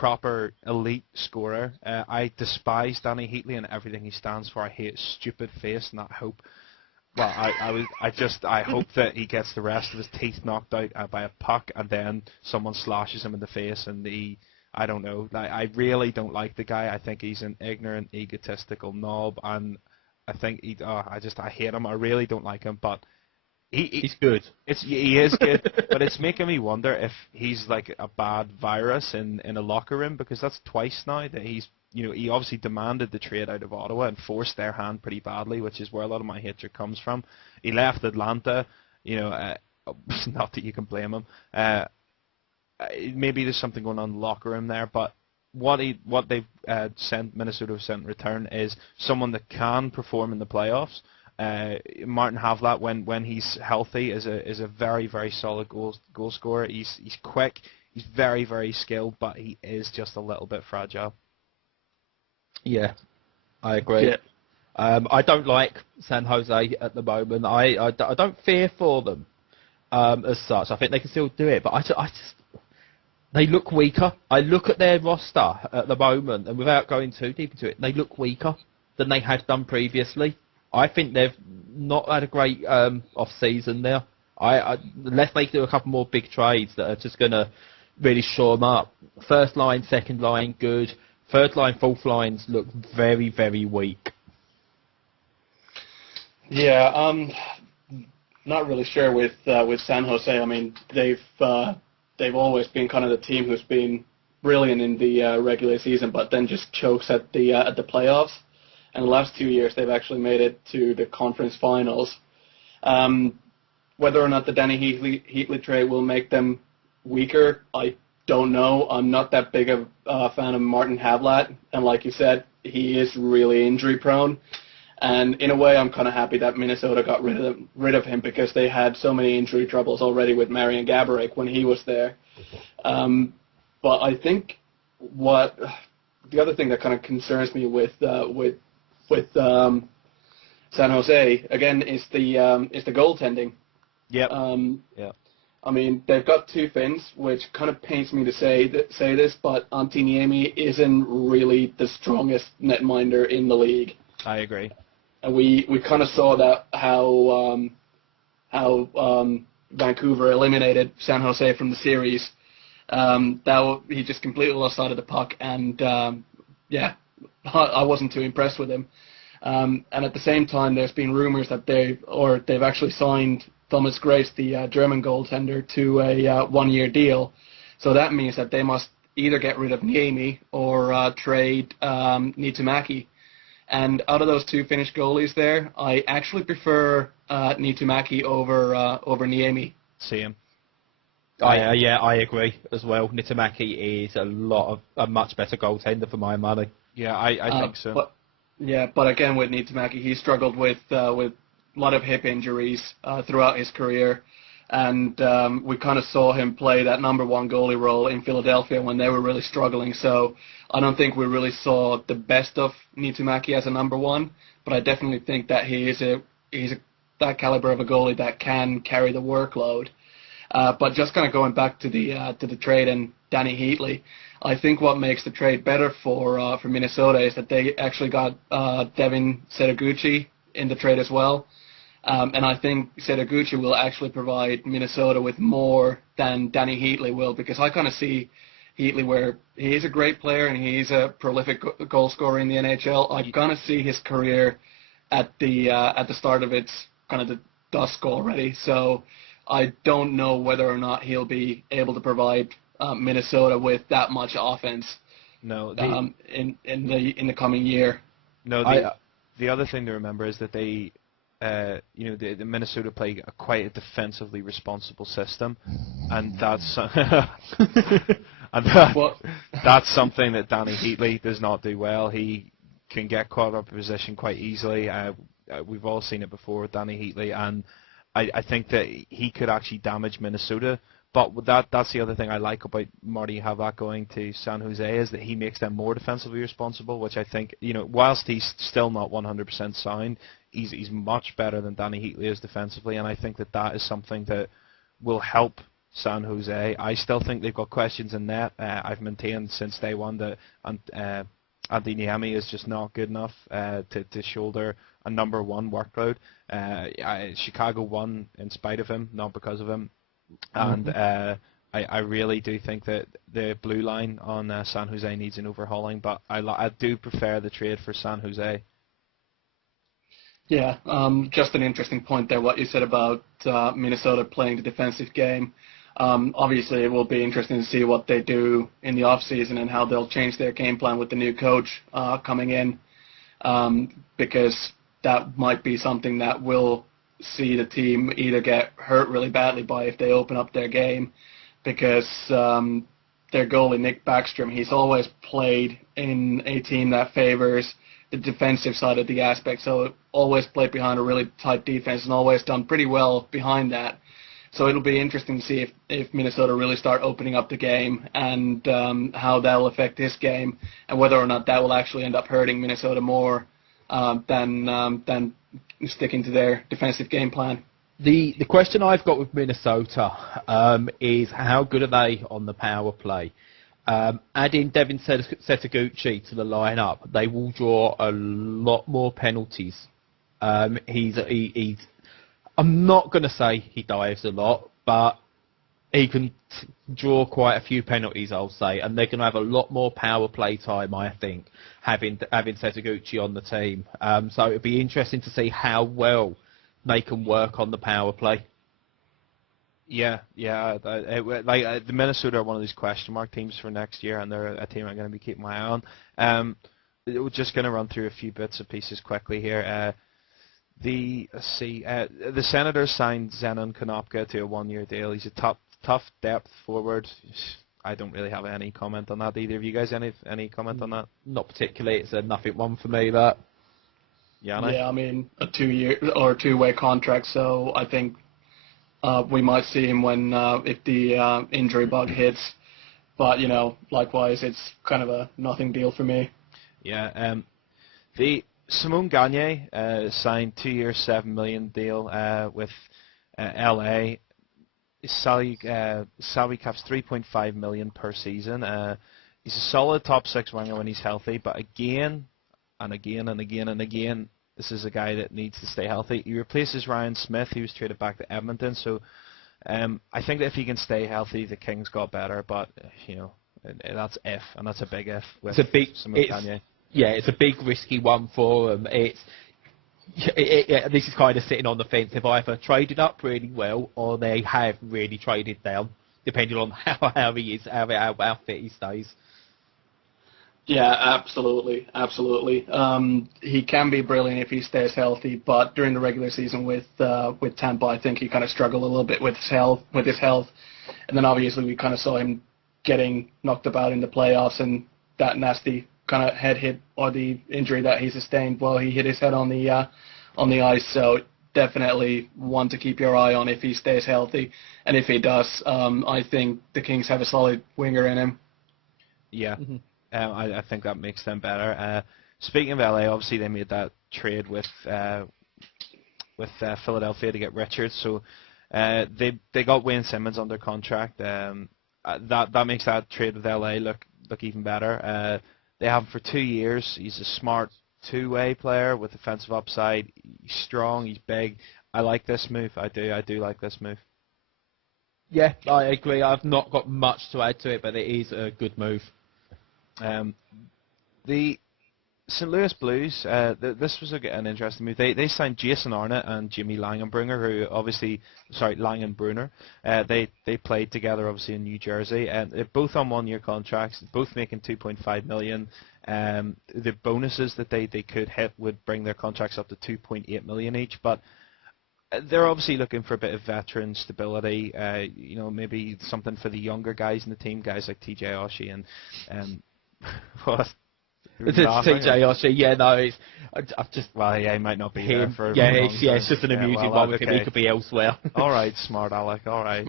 proper elite scorer. I despise Danny Heatley and everything he stands for. I hate his stupid face, and I hope. Well, I hope that he gets the rest of his teeth knocked out by a puck, and then someone slashes him in the face, and I don't know. I really don't like the guy. I think he's an ignorant, egotistical knob, and I think I hate him. I really don't like him, but he's good. He is good, but it's making me wonder if he's like a bad virus in a locker room, because that's twice now that he obviously demanded the trade out of Ottawa and forced their hand pretty badly, which is where a lot of my hatred comes from. He left Atlanta, not that you can blame him. Maybe there's something going on in the locker room there, but what they've Minnesota have sent in return is someone that can perform in the playoffs. Martin Havlat, when he's healthy, is a very, very solid goal scorer. He's quick, he's very, very skilled, but he is just a little bit fragile. Yeah, I agree. Yeah. I don't like San Jose at the moment. I don't fear for them as such. I think they can still do it, but I just they look weaker. I look at their roster at the moment, and without going too deep into it, they look weaker than they had done previously. I think they've not had a great off-season there. Unless they do a couple more big trades that are just going to really shore them up. First line, second line, good. Third line, fourth lines look very, very weak. Yeah, not really sure with San Jose. I mean, they've always been kind of the team who's been brilliant in the regular season, but then just chokes at the playoffs. And the last 2 years, they've actually made it to the conference finals. Whether or not the Danny Heatley trade will make them weaker, I don't know. I'm not that big of a fan of Martin Havlat, and like you said, he is really injury prone. And in a way, I'm kind of happy that Minnesota got rid of him, because they had so many injury troubles already with Marian Gaborik when he was there. But I think the other thing that kind of concerns me with San Jose again is the goaltending. Yep. Yeah. I mean, they've got two Finns, which kind of pains me to say this, but Antti Niemi isn't really the strongest netminder in the league. I agree. And we kind of saw that how Vancouver eliminated San Jose from the series. He just completely lost sight of the puck, and I wasn't too impressed with him. And at the same time, there's been rumors that they've actually signed Thomas Grace, the German goaltender, to a one-year deal. So that means that they must either get rid of Niemi or trade Niittymaki. And out of those two Finnish goalies there, I actually prefer Niittymaki over Niemi. Same. I agree as well. Niittymaki is a much better goaltender for my money. Yeah, I think so. But again, with Niittymaki, he struggled with a lot of hip injuries throughout his career, and we kind of saw him play that number one goalie role in Philadelphia when they were really struggling. So I don't think we really saw the best of Niittymaki as a number one, but I definitely think that he's that caliber of a goalie that can carry the workload. But just kind of going back to the trade and Danny Heatley, I think what makes the trade better for Minnesota is that they actually got Devin Setoguchi in the trade as well. And I think Setoguchi will actually provide Minnesota with more than Danny Heatley will, because I kind of see Heatley where he is a great player and he's a prolific goal scorer in the NHL. I kind of see his career at the start of its kind of the dusk already. So I don't know whether or not he'll be able to provide Minnesota with that much offense. No, in the coming year. No, the other thing to remember is that they, the Minnesota play quite a defensively responsible system, and that's that's something that Danny Heatley does not do well. He can get caught up in position quite easily. We've all seen it before with Danny Heatley, and I think that he could actually damage Minnesota. But that's the other thing I like about Marty Havlat going to San Jose, is that he makes them more defensively responsible, which I think, whilst he's still not 100% sound, he's much better than Danny Heatley is defensively, and I think that is something that will help San Jose. I still think they've got questions in net. I've maintained since day one that Antti Niemi is just not good enough to shoulder a number one workload. Chicago won in spite of him, not because of him. And I really do think that the blue line on San Jose needs an overhauling, but I do prefer the trade for San Jose. Yeah, just an interesting point there, what you said about Minnesota playing the defensive game. Obviously, it will be interesting to see what they do in the offseason and how they'll change their game plan with the new coach coming in, because that might be something that will see the team either get hurt really badly by if they open up their game, because their goalie, Nick Backstrom, he's always played in a team that favors the defensive side of the aspect, so always played behind a really tight defense and always done pretty well behind that. So it'll be interesting to see if Minnesota really start opening up the game and how that'll affect this game, and whether or not that will actually end up hurting Minnesota more than sticking to their defensive game plan. The question I've got with Minnesota is how good are they on the power play? Adding Devin Setaguchi to the lineup, they will draw a lot more penalties. He's I'm not going to say he dives a lot, but he can draw quite a few penalties, I'll say, and they're going to have a lot more power play time, I think, having Setaguchi on the team. So it'll be interesting to see how well they can work on the power play. Yeah. The Minnesota are one of these question mark teams for next year, and they're a team I'm going to be keeping my eye on. We're just going to run through a few bits and pieces quickly here. The Senators signed Zenon Konopka to a one-year deal. He's a tough depth forward. I don't really have any comment on that. Either of you guys any comment on that? Not particularly. It's a nothing one for me. That. Janne? Yeah, I mean a 2-year or two-way contract. So I think we might see him when if the injury bug hits. But likewise, it's kind of a nothing deal for me. Yeah. The Simon Gagne signed 2-year, $7 million deal with LA. His salary cap's $3.5 million per season. He's a solid top six winger when he's healthy, but again, this is a guy that needs to stay healthy. He replaces Ryan Smith, who was traded back to Edmonton. So I think that if he can stay healthy, the Kings got better. But that's if, and that's a big if with Simon Gagne. Yeah, it's a big, risky one for them. This is kind of sitting on the fence. They've either traded up really well, or they have really traded down, depending on how he is, how fit he stays. Yeah, absolutely. He can be brilliant if he stays healthy, but during the regular season with Tampa, I think he kind of struggled a little bit with his health, and then obviously we kind of saw him getting knocked about in the playoffs, and that nasty kind of head hit or the injury that he sustained while he hit his head on the ice. So definitely one to keep your eye on if he stays healthy, and if he does, I think the Kings have a solid winger in him. Yeah, I think that makes them better. Speaking of LA, obviously they made that trade with Philadelphia to get Richards, so they got Wayne Simmons under contract. That makes that trade with LA look even better. They have him for 2 years. He's a smart two-way player with offensive upside. He's strong. He's big. I like this move. I do like this move. Yeah, I agree. I've not got much to add to it, but it is a good move. The St. Louis Blues, this was an interesting move. They signed Jason Arnott and Jimmy Langenbrunner, Langenbrunner. They played together, obviously, in New Jersey, and they're both on one-year contracts, both making $2.5 million. The bonuses that they could hit would bring their contracts up to $2.8 million each, but they're obviously looking for a bit of veteran stability. Maybe something for the younger guys in the team, guys like TJ Oshie and what? It's TJ Oshie, yeah, no, I've just... Well, yeah, he might not be him. there for... It's just an amusing one with him. He could be elsewhere. All right, smart Alec, all right.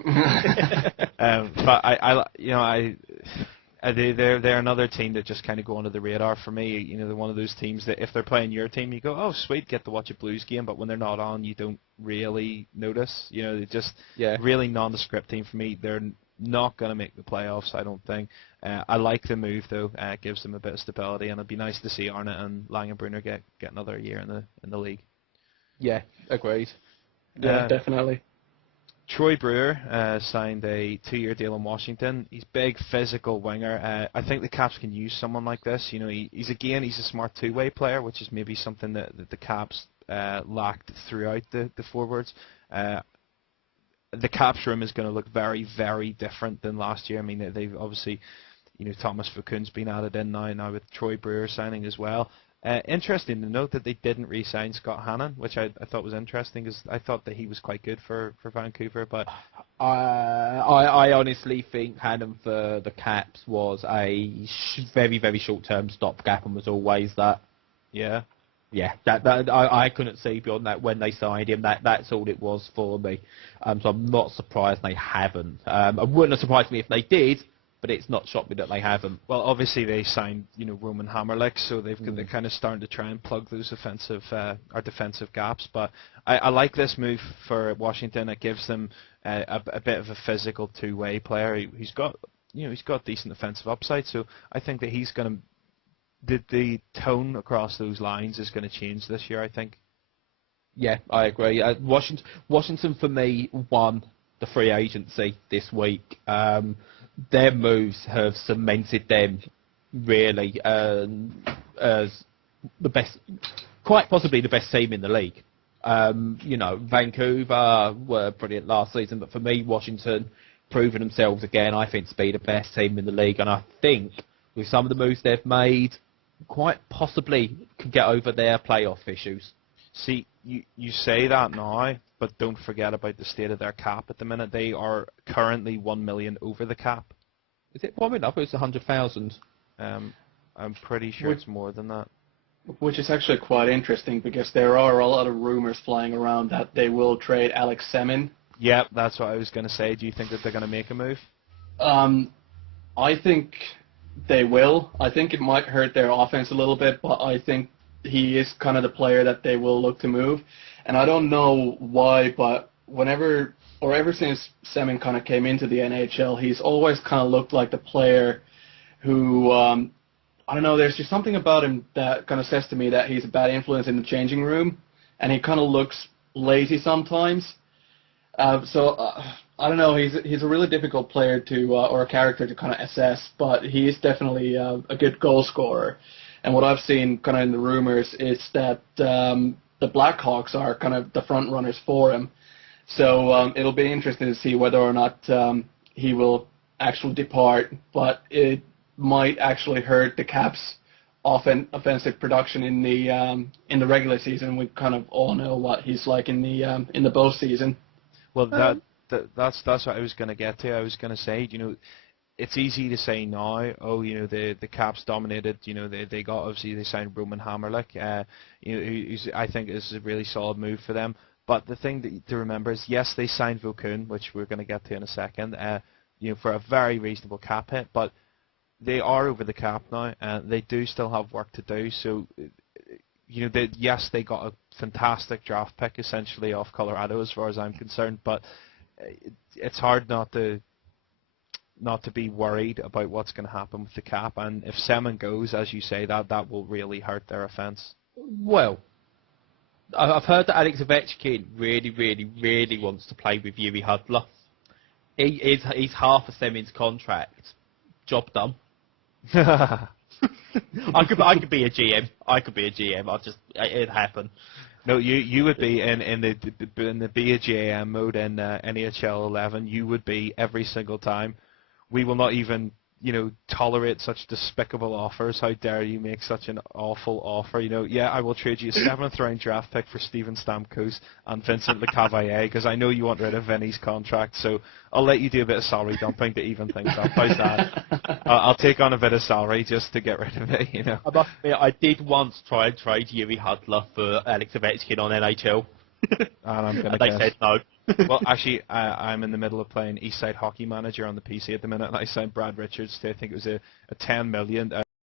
But I They're another team that just kind of go under the radar for me. You know, they're one of those teams that if they're playing your team, you go, oh sweet, get to watch a Blues game. But when they're not on, you don't really notice. You know, they're just really nondescript team for me. They're not going to make the playoffs, I don't think. I like the move though. It gives them a bit of stability, and it'd be nice to see Arnott and Langenbrunner get another year in the league. Yeah, agreed. Yeah, definitely. Troy Brewer signed a 2-year deal in Washington. He's big, physical winger. I think the Caps can use someone like this. You know, he's a smart two-way player, which is maybe something that the Caps lacked throughout the forwards. The Caps room is going to look very, very different than last year. I mean, they've obviously, you know, Thomas Foucault's been added in now with Troy Brewer signing as well. Interesting to note that they didn't re-sign Scott Hannon, which I thought was interesting, because I thought that he was quite good for Vancouver. But I honestly think Hannon for the Caps was a very, very short-term stopgap and was always that. Yeah. Yeah, I couldn't see beyond that when they signed him. That's all it was for me. So I'm not surprised they haven't. I wouldn't have surprised me if they did, but it's not shocked me that they haven't. Well, obviously they signed, you know, Roman Hamrlik, so they're kind of starting to try and plug those defensive gaps. But I like this move for Washington. It gives them a bit of a physical two-way player. He's got decent offensive upside, so I think that he's going to. The tone across those lines is going to change this year, I think. Yeah, I agree. Washington for me won the free agency this week. Their moves have cemented them really as the best, quite possibly the best team in the league. You know, Vancouver were brilliant last season, but for me, Washington proven themselves again, I think, to be the best team in the league. And I think with some of the moves they've made, quite possibly could get over their playoff issues. See, you say that now, but don't forget about the state of their cap at the minute. They are currently $1 million over the cap. Is it one enough? It's 100,000. I'm pretty sure it's more than that. Which is actually quite interesting, because there are a lot of rumors flying around that they will trade Alex Semin. Yeah, that's what I was going to say. Do you think that they're going to make a move? I think they will. I think it might hurt their offense a little bit, but I think he is kind of the player that they will look to move. And I don't know why, but ever since Semin kind of came into the NHL, he's always kind of looked like the player who, I don't know, there's just something about him that kind of says to me that he's a bad influence in the changing room, and he kind of looks lazy sometimes. I don't know, he's a really difficult player to, or a character to kind of assess, but he is definitely a good goal scorer. And what I've seen kind of in the rumors is that the Blackhawks are kind of the front runners for him. So it'll be interesting to see whether or not he will actually depart, but it might actually hurt the Caps' offensive production in the regular season. We kind of all know what he's like in the postseason. Well, that's what I was going to get to. I was going to say, you know, it's easy to say now, oh, you know, the Caps dominated, you know, they signed Roman Hamrlik, you know, who's, I think is a really solid move for them. But the thing to remember is, yes, they signed Vaucoun, which we're going to get to in a second, you know, for a very reasonable cap hit, but they are over the cap now, and they do still have work to do. So, you know, yes, they got a fantastic draft pick essentially off Colorado, as far as I'm concerned, but it's hard not to be worried about what's going to happen with the cap. And if Semin goes, as you say, that will really hurt their offense. Well, I've heard that Alex Ovechkin really, really, really wants to play with Yuri Hudler. He's half a Semin's contract. Job done. I could be a GM. It'd happen. No, you would be in the be a GM mode in NHL 11. You would be every single time. We will not even, you know, tolerate such despicable offers. How dare you make such an awful offer? You know, yeah, I will trade you a 7th round draft pick for Steven Stamkos and Vincent Lecavalier, because I know you want rid of Vinny's contract. So I'll let you do a bit of salary dumping to even things up. How's that? I'll take on a bit of salary just to get rid of it. You know. I must admit, I did once try and trade Yuri Hudler for Alex Ovechkin on NHL. And I'm gonna they said no. Well, actually, I'm in the middle of playing Eastside Hockey Manager on the PC at the minute, and I signed Brad Richards to, I think it was a 10 million